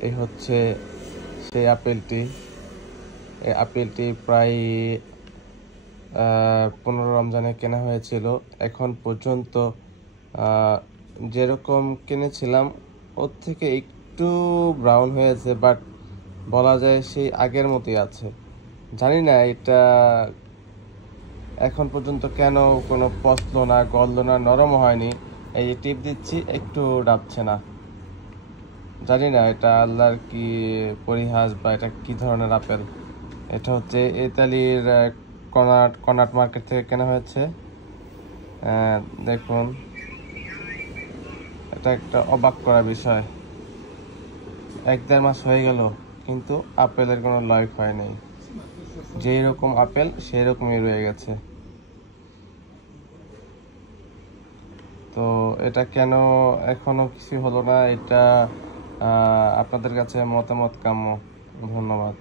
এই হচ্ছে সেই আপেলটি। এই আপেলটি প্রায় 15 রমজানে কেনা হয়েছিল। এখন পর্যন্ত যেরকম কিনেছিলাম ওর থেকে একটু ব্রাউন হয়েছে, বাট বলা যায় সেই আগের মতোই আছে। জানি না এটা এখন পর্যন্ত কেন কোনো পচলো না, গললো না, নরমও হয়নি। এই যে টিপ দিচ্ছি, একটু ডাবছে না। জানি না এটা আল্লাহর কি পরিহাস বা এটা কি ধরনের আপেল। এটা হচ্ছে ইতালির কর্নাট মার্কেট থেকে কেনা হয়েছে। দেখুন, এটা একটা অবাক করা বিষয়। 1-1.5 মাস হয়ে গেল, কিন্তু আপেলের কোনো লাইফ হয় নাই। যেই রকম আপেল সেই রকমই রয়ে গেছে। তো এটা কেন এখনো কিছু হলো না, এটা আপনাদের কাছে মতামত কাম্য। ধন্যবাদ।